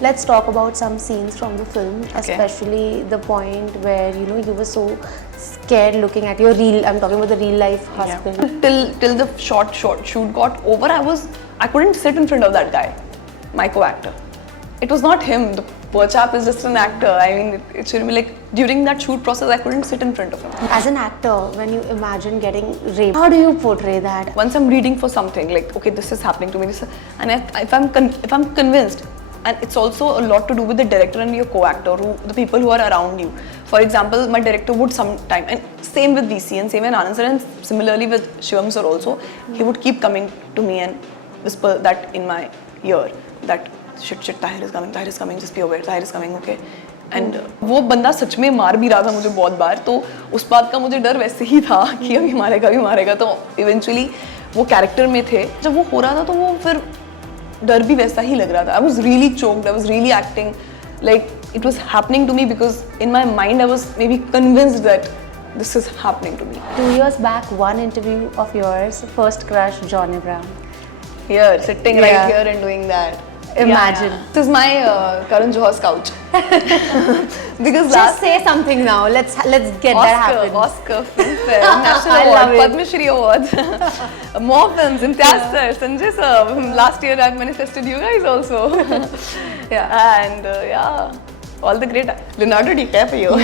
Let's talk about some scenes from the film, especially the point where you were so scared looking at your real. I'm talking about the real life husband. Till the short shoot got over, I couldn't sit in front of that guy, my co-actor. It was not him. The poor chap is just an actor. I mean, it should be like during that shoot process, I couldn't sit in front of him. As an actor, when you imagine getting raped, how do you portray that? Once I'm reading for something, like okay, this is happening to me, and if I'm convinced, and it's also a lot to do with the director and your co-actor, the people who are around you. For example, my director would sometime, and same with VC and same with Anand sir, and similarly with Shivam sir also, he would keep coming to me and whisper that in my ear that shit, Tahir is coming, just be aware, Tahir is coming, okay? And वो बंदा सच में मार भी रहा था मुझे बहुत बार, तो उस बात का मुझे डर वैसे ही था कि अभी मारेगा, तो eventually वो character में थे. जब वो हो रहा था तो वो फिर डर भी वैसा ही लग रहा था. I was really choked, I was really acting like it was happening to me because in my mind I was maybe convinced that this is happening to me. 2 years back, one interview of yours, first crush, John Abraham. Here, sitting right here and doing that. Imagine. Yeah. This is my Karan Johar's couch. Because just say something now. Let's get that happen. Oscar, Filmfare, National Award, Padma Shri Award, more films, Imtiaz sir, Sanjay sir. Last year I manifested you guys also. And all the great Leonardo DiCaprio.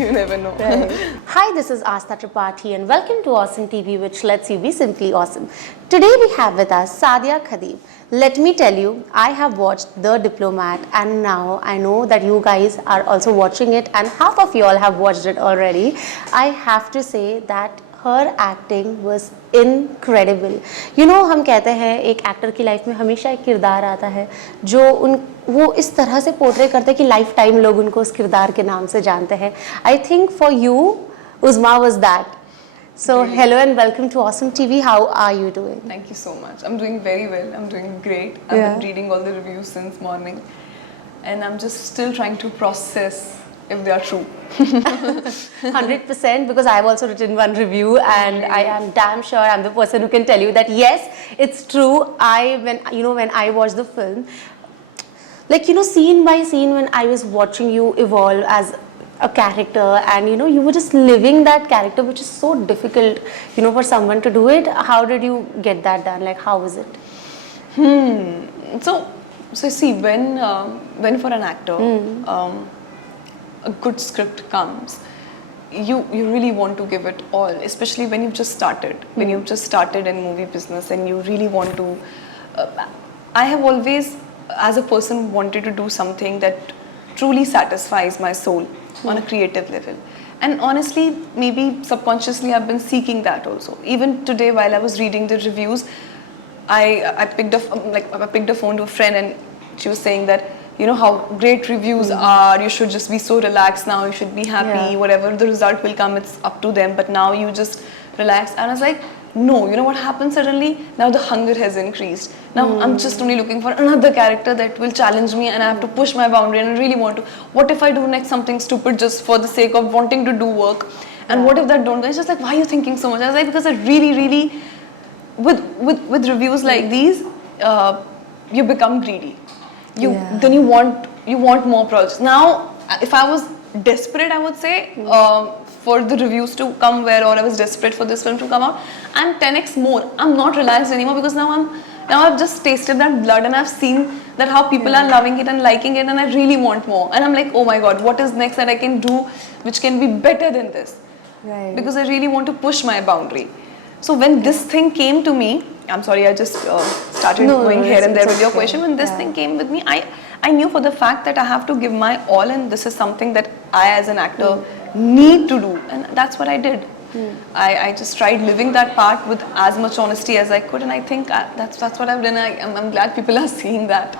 You never know. Right. Hi, this is Astha Tripathi and welcome to Awesome TV, which lets you be simply awesome. Today we have with us Sadia Khateeb. Let me tell you, I have watched The Diplomat and now I know that you guys are also watching it and half of you all have watched it already. I have to say that her acting was incredible. You know, हम कहते हैं एक actor की life में हमेशा एक किरदार आता है जो वो इस तरह से पोर्ट्रे करते हैं कि लाइफ टाइम लोग उनको उस किरदार के नाम से जानते हैं. I think for you, Uzma was that. So hello and welcome to Awesome TV. How are you doing? Thank you so much. I'm doing very well. I'm doing great. I've been reading all the reviews since morning, and I'm just still trying to process if they are true. 100%, because I've also written one review and I am damn sure I'm the person who can tell you that yes, it's true. When I watched the film, like scene by scene, when I was watching you evolve as a character and you were just living that character, which is so difficult for someone to do it. How did you get that done? Like, how was it? So see, when for an actor a good script comes, you really want to give it all, especially when you've just started, in movie business, and you really want to I have always as a person wanted to do something that truly satisfies my soul on a creative level. And honestly, maybe subconsciously I've been seeking that also. Even today while I was reading the reviews, I picked a phone to a friend and she was saying that how great reviews are, you should just be so relaxed now, you should be happy, whatever the result will come, it's up to them, but now you just relax. And I was like, no, you know what happened suddenly? Now the hunger has increased. Now I'm just only looking for another character that will challenge me and I have to push my boundary and I really want to. What if I do next something stupid just for the sake of wanting to do work? And what if that don't go? It's just like, why are you thinking so much? I was like, because I really, with reviews like these, you become greedy. Then you want more projects. Now, if I was desperate, I would say, for the reviews to come or I was desperate for this film to come out, I'm 10x more. I'm not relaxed anymore because now I've just tasted that blood and I've seen that how people are loving it and liking it, and I really want more. And I'm like, oh my God, what is next that I can do which can be better than this? Right. Because I really want to push my boundary. So when this thing came to me, I'm sorry, I just started going here and there with your question. When this thing came with me, I knew for the fact that I have to give my all, and this is something that I as an actor need to do, and that's what I did. I just tried living that part with as much honesty as I could, and I think that's what I've done. I'm glad people are seeing that.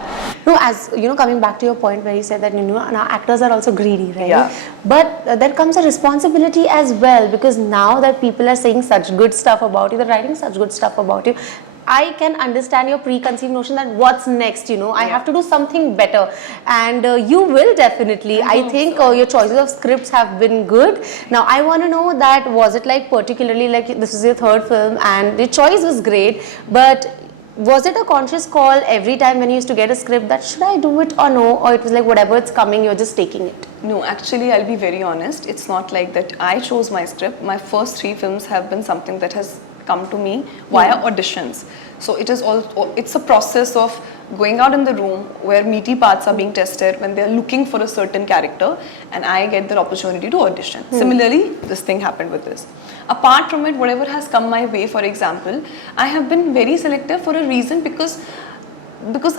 No, as coming back to your point where you said that now actors are also greedy, right? Yeah. But there comes a responsibility as well, because now that people are saying such good stuff about you, they're writing such good stuff about you, I can understand your preconceived notion that what's next, I have to do something better, and you will definitely. I think your choices of scripts have been good. Now I want to know that, was it like particularly like this is your third film and the choice was great, but Was it a conscious call every time when you used to get a script that should I do it or no, or it was like whatever it's coming, you're just taking it? No, actually, I'll be very honest. It's not like that I chose my script. My first 3 films have been something that has come to me via auditions. So it is all. It's a process of going out in the room where meaty parts are being tested when they're looking for a certain character, and I get the opportunity to audition. Similarly, this thing happened with this. Apart from it, whatever has come my way, for example, I have been very selective for a reason because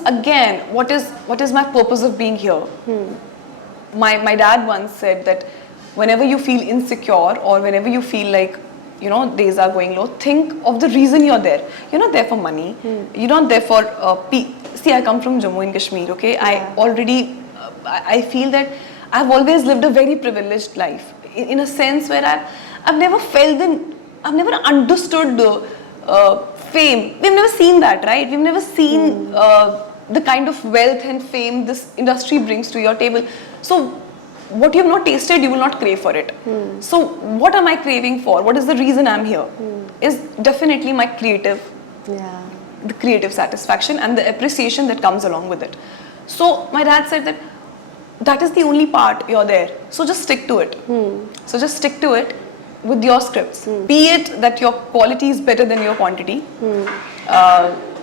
again, what is my purpose of being here? My dad once said that whenever you feel insecure or whenever you feel like days are going low, think of the reason you're there. You're not there for money. You're not there for see, I come from Jammu and Kashmir. Okay, I feel that I've always lived a very privileged life in a sense where I've never I've never understood the fame. We've never seen that, right? We've never seen the kind of wealth and fame this industry brings to your table. So what you have not tasted, you will not crave for it. So what am I craving for? What is the reason I'm here? Is definitely my the creative satisfaction and the appreciation that comes along with it. So my dad said that is the only part you're there. So just stick to it. So just stick to it with your scripts. Be it that your quality is better than your quantity.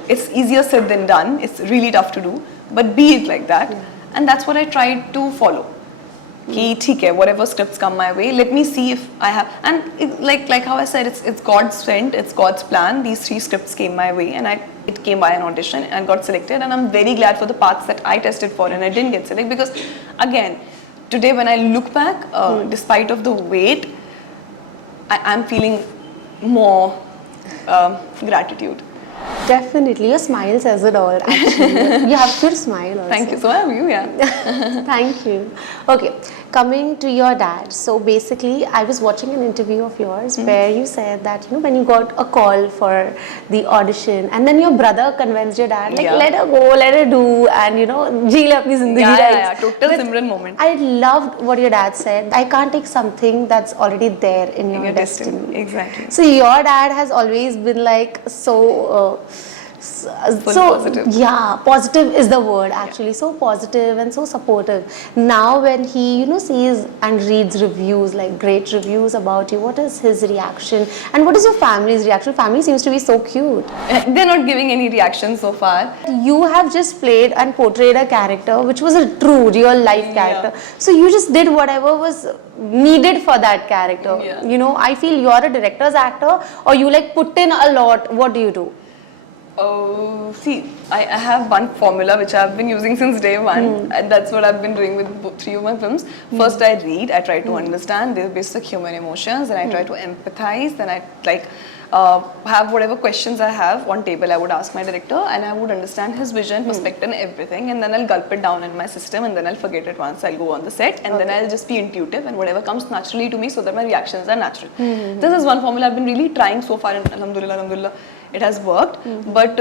It's easier said than done. It's really tough to do. But be it like that. And that's what I tried to follow. Ki, theek hai, whatever scripts come my way, let me see if I have. And like how I said, it's God's sent, it's God's plan. These 3 scripts came my way, and it came by an audition and got selected. And I'm very glad for the parts that I tested for and I didn't get selected, because again, today when I look back, despite of the wait, I'm feeling more gratitude. Definitely, your smile says it all. Actually, you have good smile also. Thank you. So have you, yeah. Thank you. Okay, coming to your dad. So basically, I was watching an interview of yours where you said that when you got a call for the audition, and then your brother convinced your dad like let her go, let her do, and jeel apni zindagi. Yeah, total Simran moment. I loved what your dad said. I can't take something that's already there in your destiny. Exactly. So your dad has always been like so positive. Yeah, positive is the word actually. So positive and so supportive. Now when he sees and reads reviews, like great reviews about you, what is his reaction and what is your family's reaction? Family seems to be so cute. They're not giving any reaction so far. You have just played and portrayed a character which was a true real life character. So you just did whatever was needed for that character. I feel you're a director's actor, or you put in a lot. What do you do? Oh, see, I have one formula which I've been using since day one, and that's what I've been doing with 3 of my films. First, I read, I try to understand the basic human emotions, and I try to empathize, then I have whatever questions I have on table, I would ask my director, and I would understand his vision, perspective and everything, and then I'll gulp it down in my system, and then I'll forget it once I'll go on the set, and then I'll just be intuitive, and whatever comes naturally to me so that my reactions are natural. This is one formula I've been really trying so far, and alhamdulillah, it has worked, but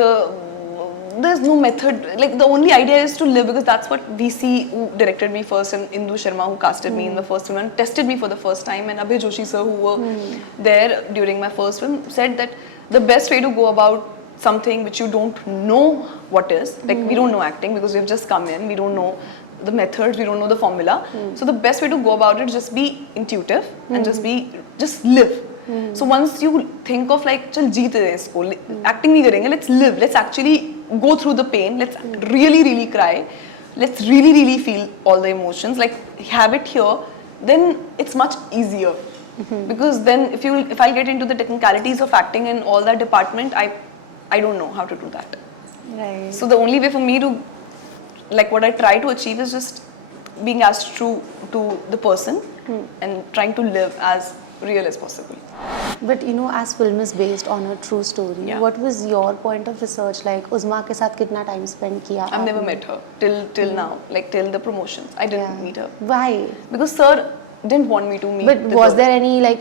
there's no method. The only idea is to live, because that's what VC who directed me first, and Indu Sharma who casted me in the first film and tested me for the first time, and Abhay Joshi sir who were there during my first film said that the best way to go about something which you don't know what is, we don't know acting because we've just come in, we don't know the methods, we don't know the formula. So the best way to go about it is just be intuitive and just live. So once you think of chal jeet rahe isko, acting nahi karenge, let's live, let's actually go through the pain, let's really cry, let's really feel all the emotions, have it here, then it's much easier. Because then if I get into the technicalities of acting and all that department, I don't know how to do that. Right. So the only way for me to what I try to achieve is just being as true to the person and trying to live as real as possible. But as film is based on a true story, what was your point of research like? Uzma ke sath kitna time spend kiya? I've never met her till now, till the promotions. I didn't meet her. Why? Because sir didn't want me to meet. But was there any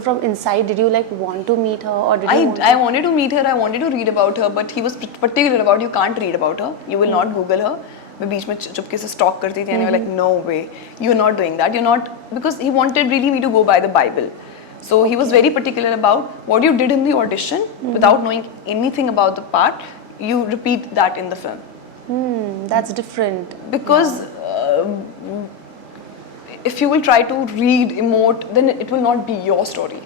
from inside, did you want to meet her, or did you I wanted to meet her, I wanted to read about her, but he was particular about you can't read about her, you will not Google her. मैं बीच में चुपके से stalk करती थी, and you were like, no way, you're not doing that, you're not, because he wanted really me to go by the Bible. So he was very particular about what you did in the audition without knowing anything about the part. you repeat that in the film. That's different. Because if you will try to read, emote, then it will not be your story.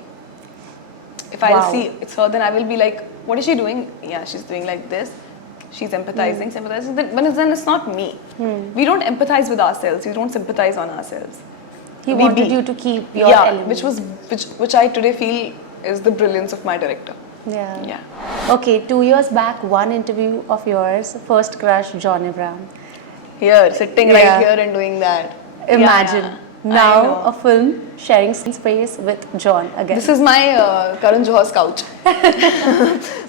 If I'll see it's her, then I will be like, what is she doing? Yeah, she's doing like this. She's empathizing, sympathizing. Then it's not me. We don't empathize with ourselves. We don't sympathize on ourselves. He wanted you to keep your element. which I today feel is the brilliance of my director. Yeah. Okay, 2 years back, one interview of yours, first crush, John Abraham. Here, sitting right here and doing that. Imagine. Now a film sharing space with John again. This is my Karan Johar's couch.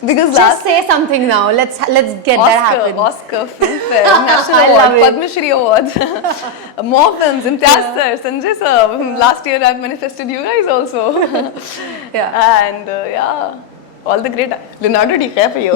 Because just say something now. Let's get that happen. Oscar, Filmfare, National Award, Padma Shri Award, more films. Imtiaz sir, Sanjay sir. Last year I've manifested you guys also. And all the great Leonardo DiCaprio.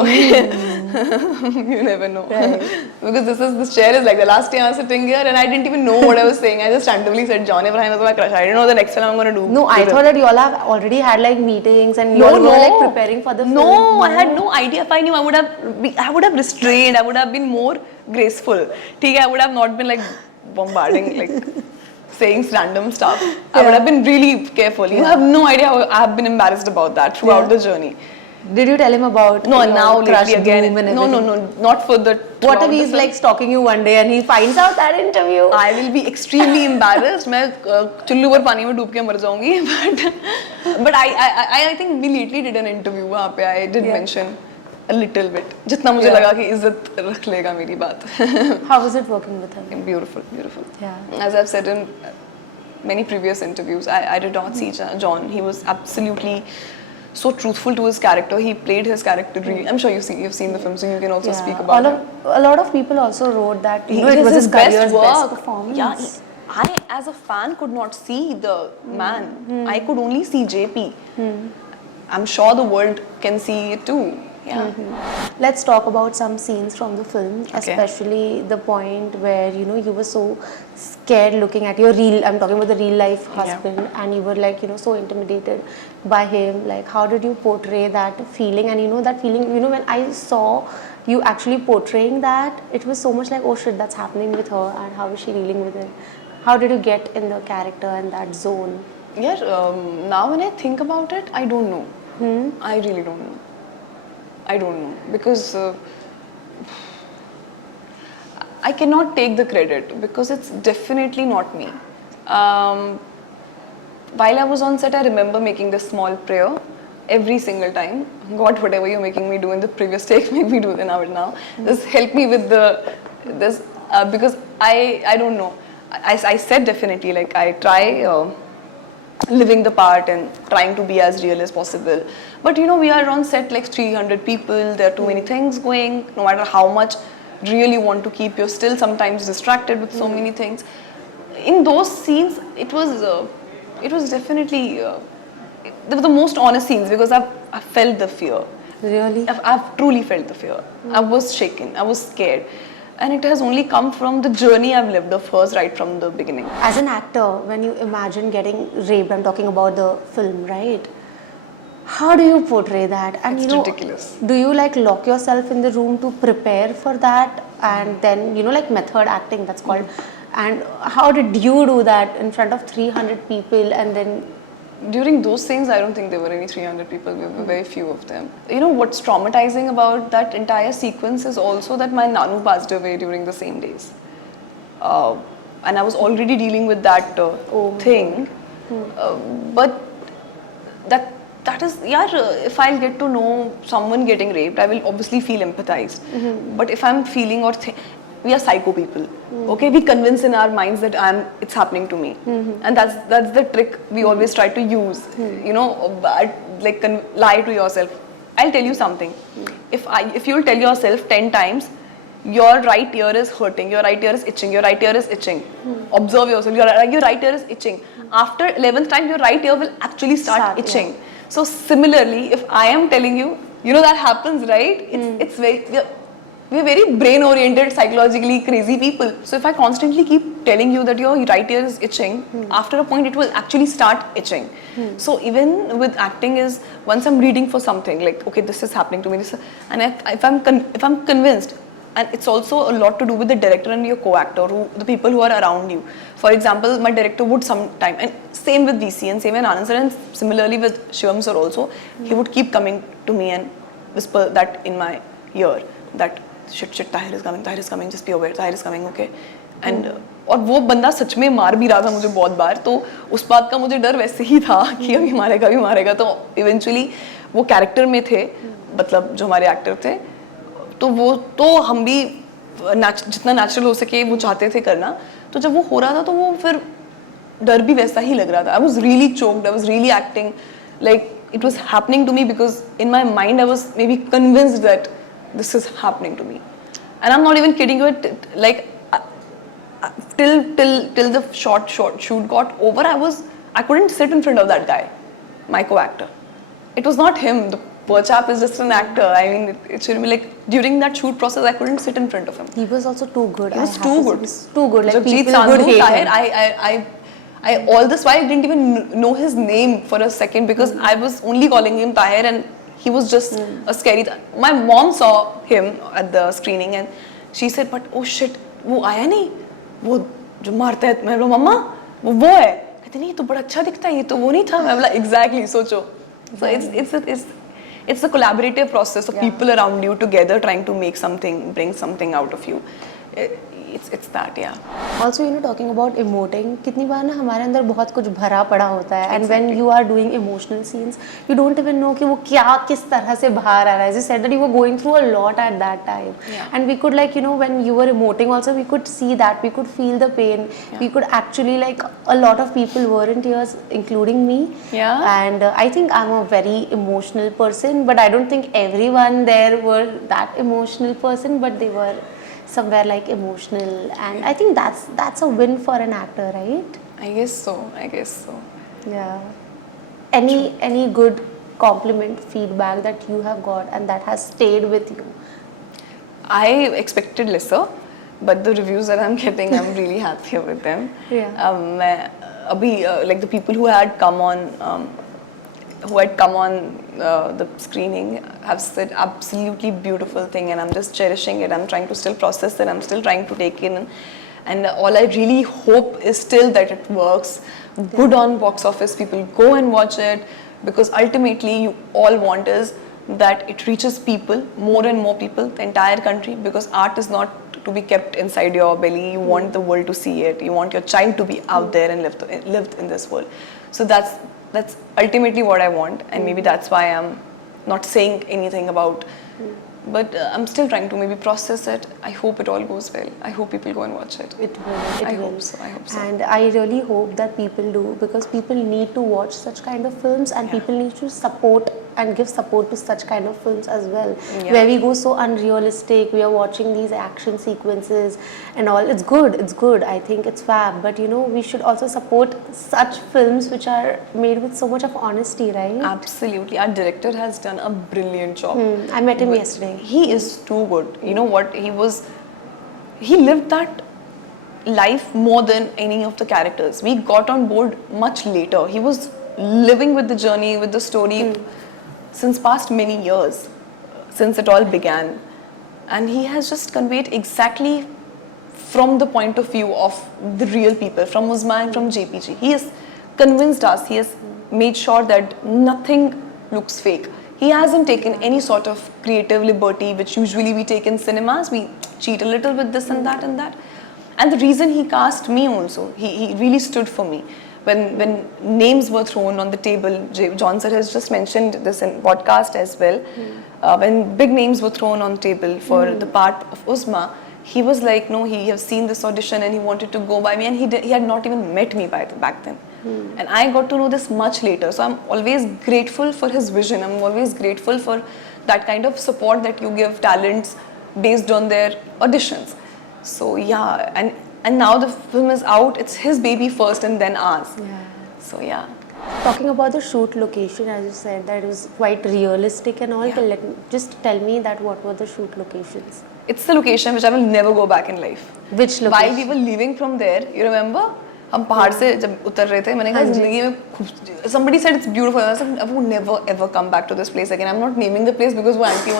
You never know. Right. Because this chair is like the last year I was sitting here and I didn't even know what I was saying. I just randomly said John Abraham was my crush. I didn't know the next film I'm going to do. No, I thought that you all have already had like meetings and you all were like preparing for the film. No, I had no idea. If I knew, I would have restrained. I would have been more graceful. I would have not been like bombarding like saying random stuff. I would have been really careful. You have no idea how I have been embarrassed about that throughout the journey. Did you tell him about now crush lately again? No, not for the. What if he's like stalking you one day and he finds out that interview? I will be extremely embarrassed. मैं चुल्लू पर पानी में डूब के मर जाऊंगी. But I think we lately did an interview वहाँ पे. I did mention a little bit. जितना मुझे लगा कि इज्जत रख लेगा मेरी बात. How was it working with him? Beautiful. Yeah. As I've said in many previous interviews, I did not see John. He was absolutely so truthful to his character. He played his character really. I'm sure you've seen the film, so you can also speak about it. A lot of people also wrote that it was his career's best performance. Yeah, I as a fan could not see the man. I could only see JP. I'm sure the world can see it too. Yeah. Let's talk about some scenes from the film, especially the point where you were so scared looking at your I'm talking about the real life husband, and you were like so intimidated by him. Like, how did you portray that feeling? And that feeling, when I saw you actually portraying that, it was so much like, oh shit, that's happening with her, and how is she dealing with it? How did you get in the character and that zone? Yeah, now when I think about it, I don't know. I really don't know. I don't know, because I cannot take the credit because it's definitely not me. While I was on set, I remember making this small prayer every single time. God, whatever you're making me do in the previous take, make me do it now. Just help me with this because I don't know. I said definitely, like, I try living the part and trying to be as real as possible. But we are on set like 300 people, there are too many things going. No matter how much real you want to keep, you're still sometimes distracted with so many things. In those scenes, it was definitely they were the most honest scenes because I felt the fear. Really? I've truly felt the fear. I was shaken, I was scared. And it has only come from the journey I've lived of hers right from the beginning. As an actor, when you imagine getting raped, I'm talking about the film, right? How do you portray that? And it's ridiculous. Do you like lock yourself in the room to prepare for that? And then, like method acting, that's called. And how did you do that in front of 300 people and then... During those things, I don't think there were any 300 people. There were very few of them. What's traumatizing about that entire sequence is also that my Nanu passed away during the same days. And I was already dealing with that thing. But that is, if I'll get to know someone getting raped, I will obviously feel empathized. But if I'm feeling we are psycho people, okay? We convince in our minds that it's happening to me, and that's the trick we always try to use. Like lie to yourself. I'll tell you something. If you'll tell yourself 10 times, your right ear is hurting, your right ear is itching, your right ear is itching. Observe yourself. Your right ear is itching. After 11th time, your right ear will actually start itching. Yeah. So similarly, if I am telling you, that happens, right? It's very. we're very brain oriented, psychologically crazy people. So if I constantly keep telling you that your right ear is itching, after a point it will actually start itching. So even with acting is, once I'm reading for something like, okay, this is happening to me, and if I'm convinced, and it's also a lot to do with the director and your co-actor, the people who are around you. For example, my director would sometime, and same with VC and same with Anand sir, and similarly with Shivam sir also, he would keep coming to me and whisper that in my ear that shit, Tahir is coming, just be aware, Tahir is coming, okay. And और वो बंदा सच में मार भी रहा था मुझे बहुत बार, तो उस बात का मुझे डर वैसे ही था कि अभी मारेगा, तो इवेंचुअली वो कैरेक्टर में थे, मतलब जो हमारे एक्टर थे, तो वो तो हम भी जितना नेचुरल हो सके वो चाहते थे करना, तो जब वो हो रहा था तो वो फिर डर भी वैसा ही लग रहा था. I was really choked, I was really acting like it was happening to me, because in my mind I was maybe convinced that this is happening to me, and I'm not even kidding you. Like till the short shoot got over, I couldn't sit in front of that guy, my co-actor. It was not him. The poor chap is just an actor. I mean, it should be like during that shoot process, I couldn't sit in front of him. He was also too good. He was too good. Too good. Like Jagjit people Sandhu, would hate Tahir, him. I all this while didn't even know his name for a second, because I was only calling him Tahir, and he was just a scary. My mom saw him at the screening and she said, "But oh shit, वो आया नहीं, वो जो मारता है." मैं बोला, "मम्मा, वो है." कहती नहीं, ये तो बड़ा अच्छा दिखता है, ये तो वो नहीं था. मैं बोला, "Exactly, सोचो." So it's a collaborative process of people around you together trying to make something, bring something out of you. It's that, yeah. Also, talking about emoting, कितनी बार ना हमारे अंदर बहुत कुछ भरा पड़ा होता है, and when you are doing emotional scenes, you don't even know कि वो क्या किस तरह से बाहर आ रहा है. As you said that you were going through a lot at that time, and we could like when you were emoting also, we could see that, we could feel the pain, we could actually like a lot of people were in tears, including me. And I think I'm a very emotional person, but I don't think everyone there were that emotional person, but they were somewhere like emotional, and I think that's a win for an actor, right? I guess so. Yeah. Any good compliment, feedback that you have got and that has stayed with you? I expected lesser, but the reviews that I'm getting, I'm really happy with them. Like the people who had come on the screening have said absolutely beautiful thing, and I'm just cherishing it. I'm trying to still process it. I'm still trying to take in, and all I really hope is still that it works good on box office. People go and watch it, because ultimately you all want is that it reaches people, more and more people, the entire country, because art is not to be kept inside your belly. You want the world to see it. You want your child to be out there and lived in this world. So that's ultimately what I want, and maybe that's why I'm not saying anything about, but I'm still trying to maybe process it. I hope it all goes well. I hope people go and watch it. It will. I hope so. And I really hope that people do, because people need to watch such kind of films, and people need to support and give support to such kind of films as well, where we go so unrealistic. We are watching these action sequences and all. It's good. I think it's fab, but we should also support such films which are made with so much of honesty, right? Absolutely. Our director has done a brilliant job. I met him yesterday. He is too good. You know what? He lived that life more than any of the characters. We got on board much later. He was living with the journey, with the story since past many years, since it all began. And he has just conveyed exactly from the point of view of the real people, from Uzma and from JPG. He has convinced us, he has made sure that nothing looks fake. He hasn't taken any sort of creative liberty which usually we take in cinemas. We cheat a little with this and that and that. And the reason he cast me also, he really stood for me. When names were thrown on the table, John sir has just mentioned this in podcast as well. When big names were thrown on the table for the part of Uzma, he was like, no, he has seen this audition and he wanted to go by me, and he had not even met me back then. And I got to know this much later. So I'm always grateful for his vision. I'm always grateful for that kind of support that you give talents based on their auditions. So yeah, and now the film is out. It's his baby first and then ours. So yeah. Talking about the shoot location, as you said, that it was quite realistic and all. Just tell me that what were the shoot locations? It's the location which I will never go back in life. Which location? While we were leaving from there, you remember? हम पहाड़ से जब उतर रहे थे मैंने कहा जिंदगी में somebody said it's beautiful. I said I would never ever come back to this place again. I'm not naming the place because वो anti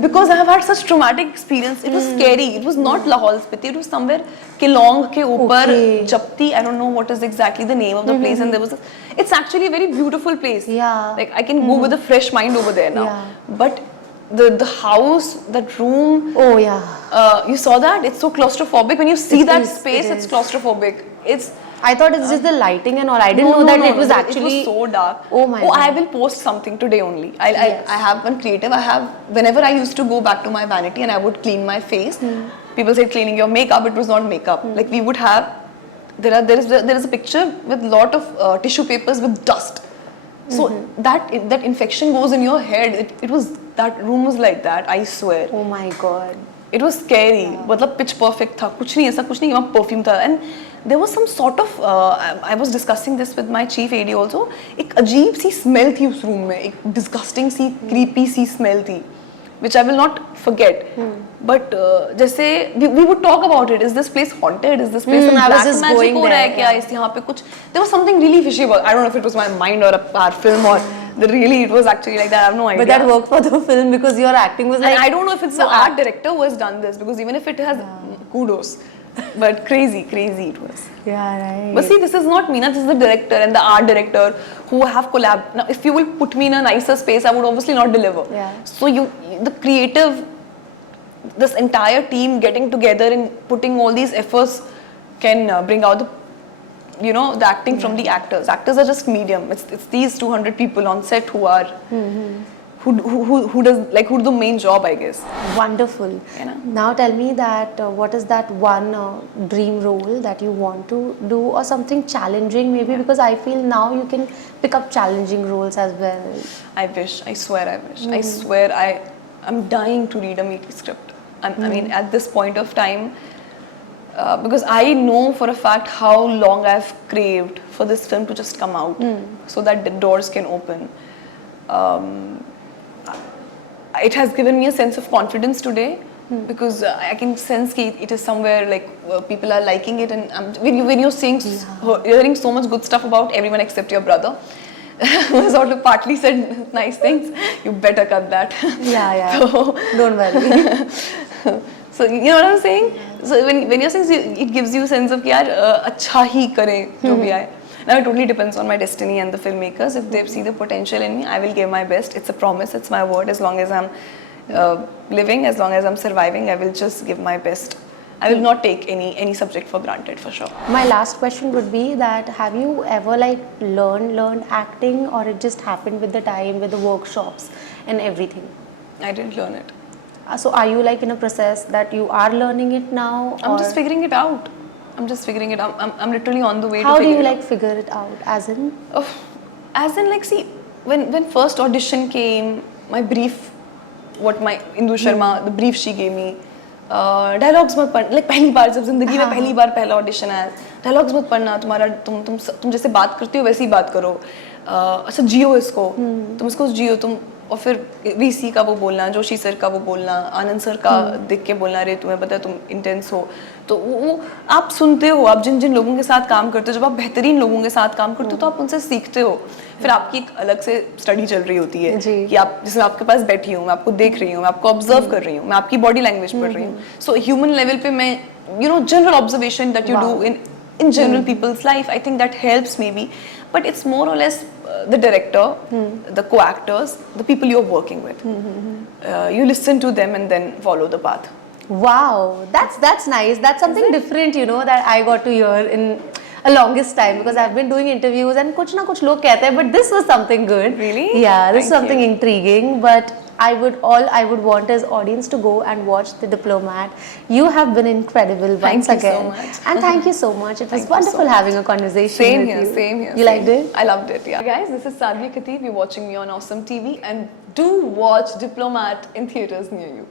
because I have had such traumatic experience. It was scary. It was not Lahore Spiti. It was somewhere Kelong के ऊपर Japti. I don't know what is exactly the name of the place, and there was it's actually a very beautiful place. Yeah. Like I can go with a fresh mind over there now. Yeah. But the house, that room. Oh yeah. You saw that? It's so claustrophobic. When you see that is, space, it's claustrophobic. It's. I thought it's just the lighting and all. I didn't know that it was actually. It was so dark. Oh my. Oh, God. I will post something today only. I have one creative. I have whenever I used to go back to my vanity and I would clean my face. People say cleaning your makeup. It was not makeup. Like we would have. There is a picture with lot of tissue papers with dust. So that infection goes in your head. It was that room was like that. I swear. Oh my God. It was scary. मतलब pitch perfect था. कुछ नहीं ऐसा कुछ नहीं वहाँ perfume था. And there was some sort of I was discussing this with my chief AD also. एक अजीब सी smell थी उस room में. एक disgusting सी creepy सी smell थी, which I will not forget. But जैसे we would talk about it. Is this place haunted? Is this place I was black just magic going हो रहा है there, क्या? इस यहाँ पे कुछ there was something really fishy about. I don't know if it was my mind or our film or really it was actually like that. I have no idea. But that worked for the film because your acting was like. And I don't know if it's the art director who has done this because even if it has kudos, but crazy it was. Yeah, right. But see, this is not me. This is the director and the art director who have collabed. Now, if you will put me in a nicer space, I would obviously not deliver. Yeah. So the creative, this entire team getting together and putting all these efforts can bring out the the acting from the actors. Actors are just medium. It's these 200 people on set who are who do the main job, I guess. Wonderful. You know? Now tell me that what is that one dream role that you want to do or something challenging maybe because I feel now you can pick up challenging roles as well. I wish. I swear I wish. I swear I'm dying to read a meaty script. I mean at this point of time. Because I know for a fact how long I've craved for this film to just come out so that the doors can open. It has given me a sense of confidence today because I can sense that it is somewhere like people are liking it and when you're saying, you're hearing so much good stuff about everyone except your brother who sort of partly said nice things, you better cut that. Yeah. So, don't worry. So you know what I'm saying? So when you're saying it gives you a sense of yaar अच्छा ही करें जो भी आए. Now it totally depends on my destiny and the filmmakers. If they see the potential in me, I will give my best. It's a promise. It's my word. As long as I'm living, as long as I'm surviving, I will just give my best. I will not take any subject for granted for sure. My last question would be that have you ever learned acting or it just happened with the time with the workshops and everything? I didn't learn it. So are you in a process that you are learning it now? I'm just figuring it out. I'm literally on the way How to figure it out. How do you figure it out? As in? See, when first audition came, my brief, what my Indu Sharma, the brief she gave me, dialogues मत पढ़, पहली बार जब जिंदगी में पहली बार पहला audition आया, dialogues मत पढ़ना, तुम जैसे बात करती हो वैसे ही बात करो, अच्छा जियो इसको, तुम इसको जियो तुम और फिर वीसी का वो बोलना, जोशी सर का वो बोलना, आनंद सर का देख के बोलना, अरे तुम्हें पता है तुम इंटेंस हो, तो वो आप सुनते हो, आप जिन लोगों के साथ काम करते हो, जब आप बेहतरीन लोगों के साथ काम करते हो तो आप उनसे सीखते हो, फिर आपकी एक अलग से स्टडी चल रही होती है कि आप जिसमें आपके पास बैठी हूँ, मैं आपको देख रही हूँ, मैं आपको ऑब्जर्व कर रही हूँ, मैं आपकी बॉडी लैंग्वेज पढ़ रही हूँ, सो ह्यूमन लेवल पे मैं general observation that you do in general people's life, I think that helps maybe, but it's more or less the director, the co-actors, the people you're working with. You listen to them and then follow the path. Wow, that's nice. That's something different, that I got to hear in a longest time because I've been doing interviews and kuch na kuch log kehte hain, but this was something good. Really? Yeah, this is something intriguing, but I would want as audience to go and watch The Diplomat. You have been incredible once again. Thank you so much. And thank you so much. It was wonderful having a conversation with you. Same here. You liked it? I loved it, yeah. Guys, this is Sadia Khateeb. You're watching me on Awesome TV and do watch Diplomat in theatres near you.